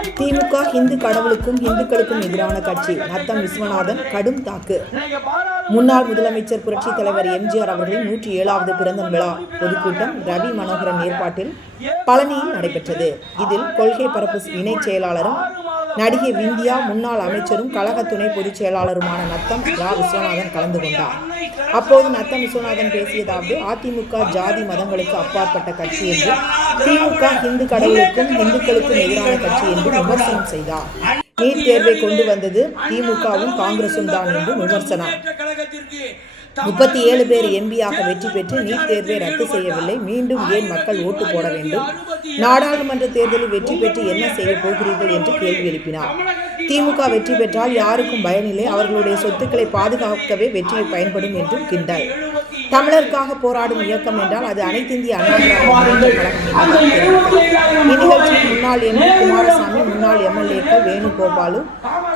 திமுக இந்து கடவுளுக்கும் இந்துக்களுக்கும் எதிரான கட்சி. நத்தம் விஸ்வநாதன் கடும் தாக்கு. முன்னாள் முதலமைச்சர் புரட்சித் தலைவர் எம்ஜிஆர் அவர்களின் நூற்றி ஏழாவது பிறந்த விழா பொதுக்கூட்டம் ரவி மனோகரன் ஏற்பாட்டில் பழனியில் நடைபெற்றது. இதில் கொள்கை பரப்பு இணைச் செயலாளரும் நடிகை விந்தியா முன்னாள் அமைச்சரும் கழக துணை பொதுச் செயலாளருமான நத்தம் ரா. விஸ்வநாதன் கலந்து கொண்டார். அப்போது நத்தம் விஸ்வநாதன் பேசியதாவது அதிமுக ஜாதி மதங்களுக்கு அப்பாற்பட்ட கட்சி என்று திமுக இந்து கடவுளுக்கும் இந்துக்களுக்கும் எதிரான கட்சி என்று விமர்சனம் செய்தார். நீட் தேர்வை கொண்டு வந்தது திமுகவும் காங்கிரசும் தான் என்று விமர்சனம். முப்பத்தி ஏழு பேர் எம்பியாக வெற்றி பெற்று நீட் தேர்வை ரத்து செய்யவில்லை. மீண்டும் ஏன் மக்கள் ஓட்டு போட வேண்டும்? நாடாளுமன்ற தேர்தலில் வெற்றி பெற்று என்ன செய்ய போகிறீர்கள் என்று கேள்வி எழுப்பினார். திமுக வெற்றி பெற்றால் யாருக்கும் பயனில்லை. அவர்களுடைய சொத்துக்களை பாதுகாக்கவே வெற்றி பயன்படும் என்றும் கிண்டல். தமிழருக்காக போராடும் இயக்கம் என்றால் அது அனைத்திந்திய அண்ணா இந்நிகழ்ச்சியில் முன்னாள் எம்பி குமாரசாமி முன்னாள் எம்எல்ஏக்கள் வேணுகோபாலு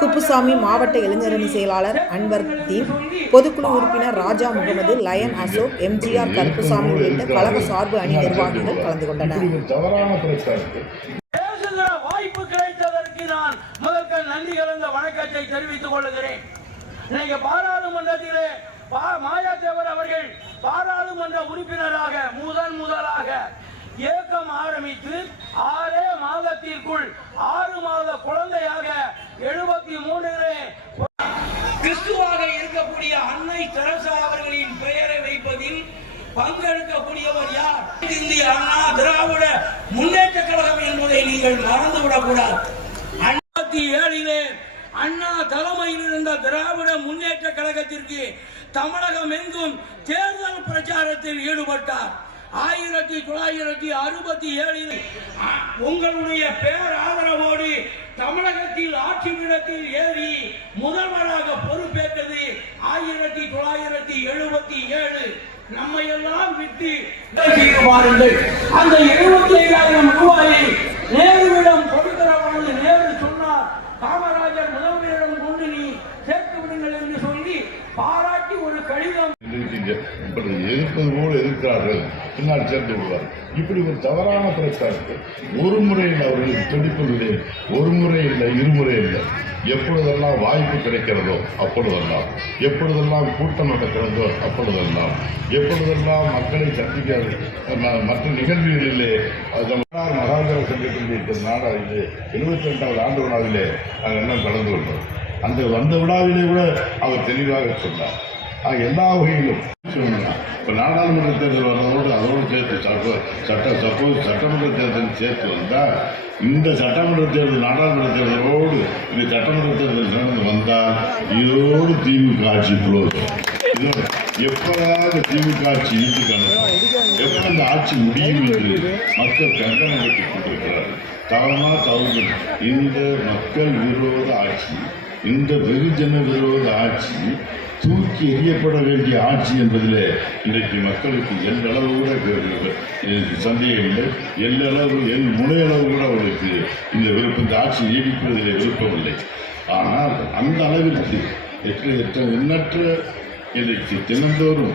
குப்புசாமி மாவட்ட இளைஞரணி செயலாளர் அன்வர் தீன் பொதுக்குழு உறுப்பினர் ராஜா முகமது லயன் அசோக் எம்ஜிஆர் கருப்புசாமி உள்ளிட்ட கழக சார்பு அணி நிர்வாகிகள் கலந்து கொண்டனர். வாய்ப்பு கிடைத்ததற்கு நான் முதற்க நன்றி கலந்த வணக்கத்தை தெரிவித்துக் கொள்கிறேன். இன்னைக்கு பாராளுமன்றத்திலே மாயாதேவர் அவர்கள் பாராளுமன்ற உறுப்பினராக முதன் முதலாக இயக்கம் ஆரம்பித்து ஆறே மாதத்திற்குள் ஆறு மாத குழந்தையாக எழுபத்தி கிறிஸ்துவாக பங்கெடுக்கக்கூடியவர் யார்? இந்திய அண்ணா திராவிட முன்னேற்ற கழகம் என்பதை நீங்கள் மறந்துவிடக் கூடாது ஐம்பத்தி ஏழிலே அண்ணா தலைமையில் இருந்த திராவிட முன்னேற்ற கழகத்திற்கு தமிழகம் எங்கும் தேர்தல் பிரச்சாரத்தில் ஈடுபட்டார். ஆயிரத்தி தொள்ளாயிரத்தி அறுபத்தி ஏழில் உங்களுடைய பேர் ஆதரவோடு தமிழகத்தில் ஆட்சி பீடத்தில் ஏறி முதல்வராக பொறுப்பேற்றது ஆயிரத்தி தொள்ளாயிரத்தி எழுபத்தி ஏழு. நம்மை எல்லாம் விட்டு செய்து பாருங்கள் அந்த எழுபத்தி ஐயாயிரம் ரூபாயை நேருவிடம் கொடுக்கிற பொழுது நேரு சொன்னார் காமராஜர் முதல்வரிடம் கொண்டு நீ சேர்த்து விடுங்கள் என்று சொல்லி பாராட்டி ஒரு கடிதம் இருக்கீங்க இப்படி எதிர்ப்பது போல எதிர்க்கிறார்கள். பின்னால் சேர்ந்து விடுவார் இப்படி ஒரு தவறான பிரச்சாரத்தை ஒரு முறையில் அவர்கள் துடிப்பதில்லை ஒரு முறை இல்லை இருமுறை இல்லை. எப்பொழுதெல்லாம் வாய்ப்பு கிடைக்கிறதோ அப்பொழுதெல்லாம். எப்பொழுதெல்லாம் கூட்டம் நடக்கிறதோ அப்பொழுதெல்லாம். எப்பொழுதெல்லாம் மக்களை சந்திக்க மற்ற நிகழ்வுகளிலே அது தமிழ்நாடு மகாந்திர சங்கத்தில் நாடாவிலே எழுபத்தி ரெண்டாவது ஆண்டு விழாவிலே நாங்கள் எல்லாம் கலந்து கொண்டோம். அந்த வந்த விழாவிலே கூட அவர் தெளிவாக சொன்னார். எல்லா வகையிலும். இப்போ நாடாளுமன்ற தேர்தல் வர்றதோடு அதோடு சேர்த்து சட்ட சட்ட சப்போஸ் சட்டமன்ற தேர்தல் சேர்த்து வந்தால் இந்த சட்டமன்ற தேர்தல் நாடாளுமன்ற தேர்தலோடு இந்த சட்டமன்ற தேர்தல் நடந்து வந்தால் இதோடு திமுக ஆட்சி க்ளோஸ் எப்பதாவது எப்போதாவது திமுக ஆட்சி இழுத்துக்கணும் எப்போ இந்த ஆட்சி முடியும் என்று மக்கள் கண்டனம் கட்டிக் கொண்டிருக்கிறார்கள். தவமா தவறு இந்த மக்கள் விரோத ஆட்சி இந்த வெகுஜன விரோத ஆட்சி தூக்கி எறியப்பட வேண்டிய ஆட்சி என்பதில் இன்றைக்கு மக்களுக்கு எல்லளவு கூட கு- எனக்கு சந்தேகம் இல்லை. எல்லளவு என் முனையளவு கூட அவர்களுக்கு இந்த விருப்பம் இந்த ஆட்சி நீடிப்பதில் விருப்பமில்லை ஆனால் அந்த அளவிற்கு எட்ட எற்ற எண்ணற்ற இன்றைக்கு தினந்தோறும்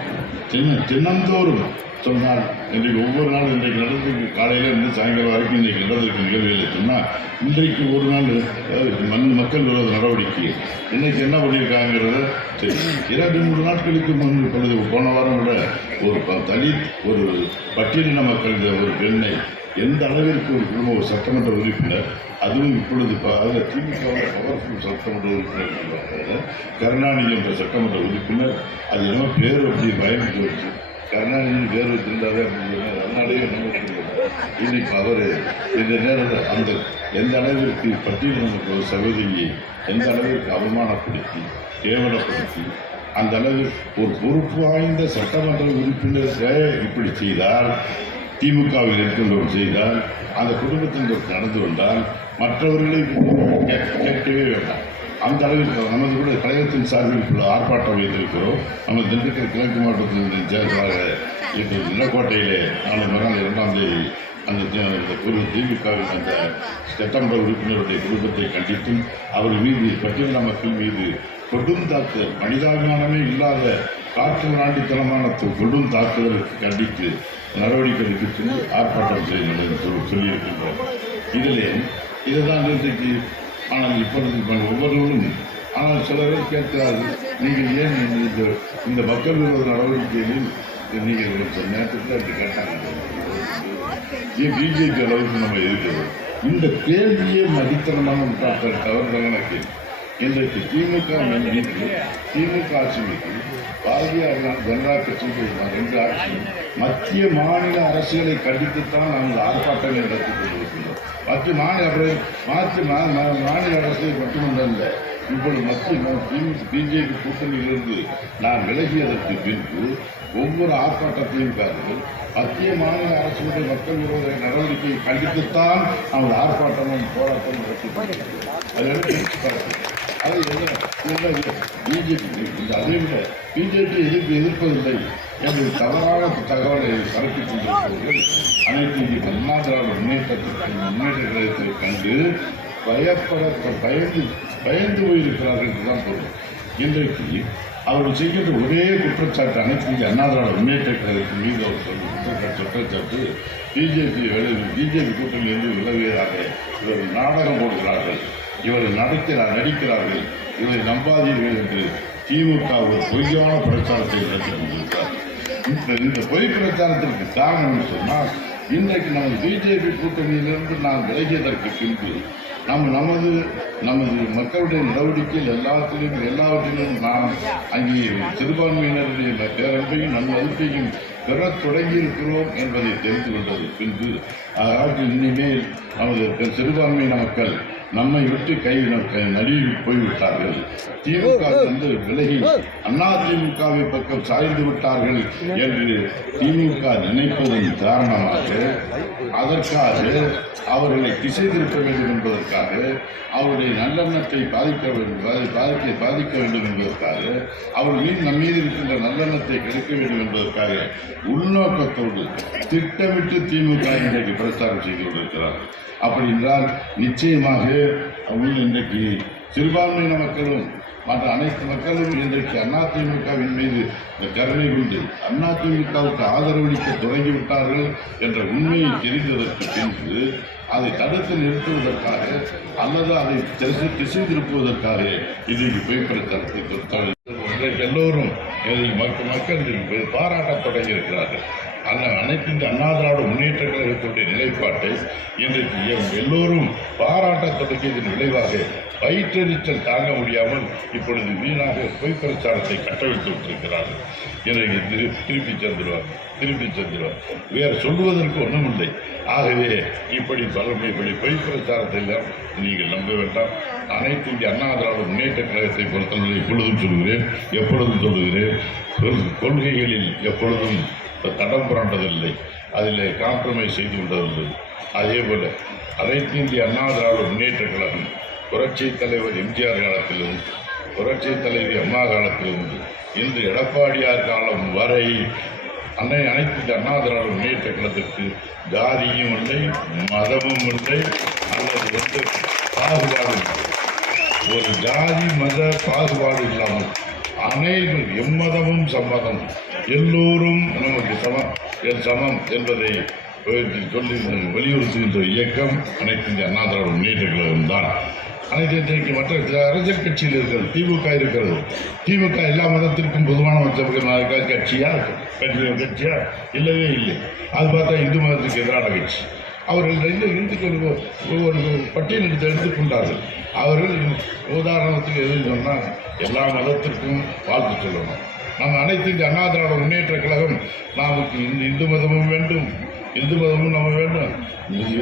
தின தினந்தோறும் சொன்னால் இன்றைக்கு ஒவ்வொரு நாளும் இன்றைக்கு நடந்திருக்கு காலையில் இருந்து சாயங்காலம் வரைக்கும் இன்றைக்கு நடந்திருக்கு நிகழ்வுகள் சொன்னால் இன்றைக்கு ஒரு நாள் மண் மக்கள் விரோத நடவடிக்கை. இன்றைக்கு என்ன பண்ணியிருக்காங்கிறத இரண்டு மூன்று நாட்களுக்கு முன் இப்பொழுது போன வாரம் விட ஒரு ப- தலித் ஒரு பட்டியலின மக்கள் ஒரு பெண்ணை எந்த அளவிற்கு ஒரு குடும்ப ஒரு சட்டமன்ற உறுப்பினர் அதுவும் இப்பொழுது அதில் திமுகவில் பவர்ஃபுல் சட்டமன்ற உறுப்பினர் கருணாநிதி என்ற சட்டமன்ற உறுப்பினர் அது என்ன பேர் அப்படி பயந்துட்டு கருணாநிதி பேர் வச்சிருந்தாரு அப்படின்னு அதனாலேயே இன்னைக்கு அவர் இந்த நேரத்தில் அந்த எந்த அளவிற்கு பட்டியலின ஒரு சகோதரியை எந்த அளவிற்கு அவமானப்படுத்தி கேவலப்படுத்தி அந்த அளவில் ஒரு பொறுப்பு வாய்ந்த சட்டமன்ற உறுப்பினருக்கு இப்படி செய்தால் திமுகவில் இருக்கின்றவர் செய்தால் அந்த குடும்பத்தினர் நடந்து கொண்டால் மற்றவர்களை கேட்கவே வேண்டாம். அந்த அளவிற்கு நமது கூட கழகத்தின் சார்பில் ஆர்ப்பாட்டம் வைத்திருக்கிறோம். நம்ம திண்டுக்கல் கிழக்கு மாவட்டத்தின் சேர்ந்ததாக நிலக்கோட்டையிலே நாளை மறுநாள் இரண்டாம் தேதி அந்த தி- அந்த திமுகவின் அந்த சட்டமன்ற உறுப்பினருடைய குடும்பத்தை கண்டித்தும் அவர் மீது பட்டியல மக்கள் மீது கொடும் தாக்குதல் மனிதாபிமானமே இல்லாத காற்று நாட்டித்தனமான கொடும் தாக்குதலுக்கு கண்டித்து நடவடிக்கை எடுத்து ஆர்ப்பாட்டம் செய்ய சொல்லியிருக்கின்றோம். இதிலே இதுதான் இன்றைக்கு ஆனால் இப்பொழுது ஒவ்வொருவரும் ஆனால் சிலர் கேட்கிறார்கள் நீங்கள் ஏன் இந்த இந்த மக்கள் விரோத நடவடிக்கைகளில் நீங்கள் ஒரு நேரத்தில் அப்படி கேட்டாங்க ஏன் பிஜேபி அளவுக்கு நம்ம இருக்கிறோம்? இந்த கேள்வியே மதித்தனமான டாக்டர் தவறுதலான கேள்வி இன்றைக்கு திமுக மீது திமுக ஆட்சி மீது பாரதிய ஜனதா கட்சி ரெண்டு ஆட்சியும் மத்திய மாநில அரசுகளை கண்டித்துத்தான் நாங்கள் ஆர்ப்பாட்டங்கள் நடத்தி கொண்டிருக்கிறோம். மத்திய மாநில மாற்று மா- மாநில அரசு மட்டுமல்ல இப்பொழுது மத்திய பிஜேபி கூட்டணியிலிருந்து நான் விலகியதற்கு பின்பு ஒவ்வொரு ஆர்ப்பாட்டத்தையும் பாருங்கள் மத்திய மாநில அரசுடைய மக்கள் விரோத நடவடிக்கையை கண்டித்துத்தான் நாங்கள் ஆர்ப்பாட்டமும் போராட்டமும் நடத்தி கொண்டிருக்கிறோம். அது எனக்கு எடுத்துக்காட்டு. என்ன பிஜேபி விட பிஜேபி எதிர்ப்பு எதிர்ப்பதில்லை என்று தவறான தகவலை பரப்பிக் அனைத்து இந்திய அண்ணா திராவிட முன்னேற்றத்திற்கு முன்னேற்ற கழகத்தை கண்டு பயப்பட பயந்து பயந்து போயிருக்கிறார்கள் என்றுதான் பொருள் இன்றைக்கு அவர்கள் செய்கின்ற ஒரே குற்றச்சாட்டு அனைத்து இந்திய அண்ணா திராவிட முன்னேற்ற கழகத்தின் மீது அவர் சொல்லும் குற்றச்சாட்டு குற்றச்சாட்டு பிஜேபி பிஜேபி என்று விலகியதாக இவர்கள் நாடகம் போடுகிறார்கள் இவர்கள் நடக்கிறார் நடிக்கிறார்கள். இவரை நம்பாதீர்கள் என்று திமுக ஒரு பொய்யான பிரச்சாரத்தை நடத்தி கொண்டிருக்கிறார் இந்த இந்த பொய் பிரச்சாரத்திற்கு காரணம் சொன்னால் இன்றைக்கு நமது பிஜேபி கூட்டணியிலிருந்து நாம் விலகியதற்கு பின்பு நம்ம நமது நமது மக்களுடைய நடவடிக்கையில் எல்லாத்திலும் எல்லாவற்றிலும் நாம் அங்கே சிறுபான்மையினருடைய பேரன்பையும் நன்மதிப்பையும் பெற தொடங்கியிருக்கிறோம் என்பதை தெரிந்து கொண்டது பின்பு அதாவது இனிமேல் நமது சிறுபான்மையின மக்கள் நம்மை விட்டு கை நழுவி போய்விட்டார்கள். திமுக வந்து விலகி அண்ணா திமுகவை பக்கம் சாய்ந்து விட்டார்கள் என்று திமுக நினைப்பதன் காரணமாக அதற்காக அவர்களை திசை திருப்ப வேண்டும் என்பதற்காக அவருடைய நல்லெண்ணத்தை பாதிக்க வேண்டும் பாதி- பாதிக்க பாதிக்க வேண்டும் என்பதற்காக அவர் மீது நம் மீது இருக்கின்ற நல்லெண்ணத்தை கிடைக்க வேண்டும் என்பதற்காக உள்நோக்கத்தோடு திட்டமிட்டு திமுக இன்றைக்கு பிரச்சாரம் செய்து கொண்டிருக்கிறார். அப்படி என்றால் நிச்சயமாக உள்ள இன்றைக்கு சிறுபான்மையின மக்களும் மற்ற அனைத்து மக்களும் இன்றைக்கு அதிமுகவின் மீது இந்த கருணை கொண்டு அதிமுகவுக்கு ஆதரவளிக்க தொடங்கிவிட்டார்கள் என்ற உண்மையை தெரிந்ததற்கு பின்பு அதை தடுத்து நிறுத்துவதற்காக அல்லது அதை திசை திசை திருப்புவதற்காக இன்றைக்கு பொய் பிரச்சாரத்தை எல்லோரும் மக்கள் பாராட்டத் தொடங்கியிருக்கிறார்கள். அந்த அனைத்து இந்த அண்ணா திராவிட முன்னேற்ற கழகத்துடைய நிலைப்பாட்டை இன்றைக்கு எம் எல்லோரும் பாராட்டத் தொடங்கியதன் விளைவாக வயிற்றெரிச்சல் தாங்க முடியாமல் இப்பொழுது வீணாக பொய் பிரச்சாரத்தை கட்டவிழ்த்து விட்டிருக்கிறார்கள். இன்றைக்கு திரு- திருப்பி சென்றுவார் திருப்பி சென்றுவார் வேறு சொல்வதற்கு ஒன்றுமில்லை ஆகவே இப்படி பல இப்படி பொய் பிரச்சாரத்தை எல்லாம் நீங்கள் நம்ப வேண்டாம். அனைத்து இந்திய அண்ணா திராவிட முன்னேற்ற கழகத்தை பொறுத்தவரை எப்பொழுதும் சொல்கிறேன் எப்பொழுதும் சொல்கிறேன் கொள்கைகளில் எப்பொழுதும் தடம் புரண்டதில்லை. அதில் காம்ப்ரமைஸ் செய்து கொண்டதில்லை. அதே போல் அனைத்து இந்திய அண்ணா திராவிட முன்னேற்ற கழகம் புரட்சி தலைவர் எம்ஜிஆர் காலத்திலும் புரட்சி தலைவி அம்மா காலத்திலிருந்து இன்று எடப்பாடியார் காலம் வரை அன்னை அனைத்து இந்திய அண்ணா திராவிட முன்னேற்ற கழகத்திற்கு ஜாதியும் இல்லை மதமும் இல்லை அல்லது வந்து பாகுபாடும் இல்லை. ஒரு ஜாதி மத பாகுபாடு இல்லாமல் அனைவரும் எம்மதமும் சம்மதம். எல்லோரும் நமக்கு சமம். என் சமம் என்பதை சொல்லி வலியுறுத்துகின்ற இயக்கம் அனைத்து இந்திய அண்ணா திராவிட முன்னேற்ற கழகம் தான். அனைத்து இன்றைக்கு மற்ற அரசியல் கட்சியில் இருக்கிறது திமுக இருக்கிறது. திமுக எல்லா மதத்திற்கும் பொதுவான மற்ற கட்சியா கட்சி கட்சியா? இல்லவே இல்லை. அது பார்த்தா இந்து மதத்துக்கு எதிரான கட்சி. அவர்கள் ரெண்டு இந்துக்கள் ஒரு பட்டியல் எடுத்து எடுத்துக்கொண்டார்கள் அவர்கள் உதாரணத்துக்கு எதுன்னு சொன்னால் எல்லா மதத்திற்கும் வாழ்த்து சொல்லணும். நம்ம அனைத்து இந்த அண்ணா திராவிட முன்னேற்ற கழகம் நமக்கு இந்து மதமும் வேண்டும் இந்து மதமும் நம்ம வேண்டும்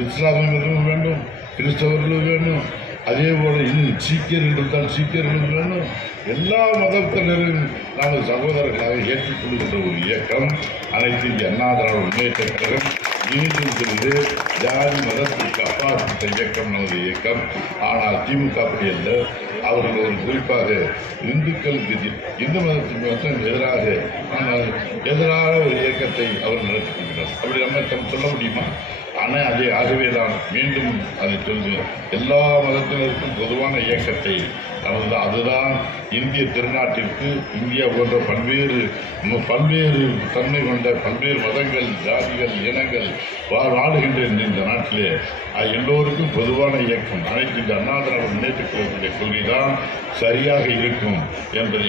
இஸ்லாமிய மதமும் வேண்டும் கிறிஸ்தவர்களும் வேண்டும். அதே போல் இன்னும் சீக்கியர்கள் இருந்தால் சீக்கியர்களும் வேணும் எல்லா மதத்தினரும் நாம் சகோதரர்களாக ஏற்றுக்கொள்கின்ற ஒரு இயக்கம் அனைத்து இந்திய அண்ணா திராவிட முன்னேற்ற கழகம். நீடிருக்கிறது ஜாதி மதத்திற்கு அப்பாற்பட்ட இயக்கம் நமது இயக்கம். ஆனால் திமுக அப்படி அல்ல. அவர்கள் ஒரு குறிப்பாக இந்துக்களுக்கு இந்து மதத்துக்கு மட்டும் எதிராக ஆனால் எதிரான ஒரு இயக்கத்தை அவர் நடத்தி கொள்கிறார் அப்படி நம்ம சொல்ல முடியுமா? ஆனால் அது ஆகவே தான் மீண்டும் அதை சொல்லி எல்லா மதத்தினருக்கும் பொதுவான இயக்கத்தை அதுதான் அதுதான் இந்திய திருநாட்டிற்கு இந்தியா போன்ற பல்வேறு பல்வேறு தன்மை கொண்ட பல்வேறு மதங்கள் ஜாதிகள் இனங்கள் வா- வாழுகின்ற இந்த- நாட்டிலே. அது எல்லோருக்கும் பொதுவான இயக்கம். அனைத்து இந்த அண்ணா திராவிட முன்னேற்ற கொள்கை தான் சரியாக இருக்கும் என்பதை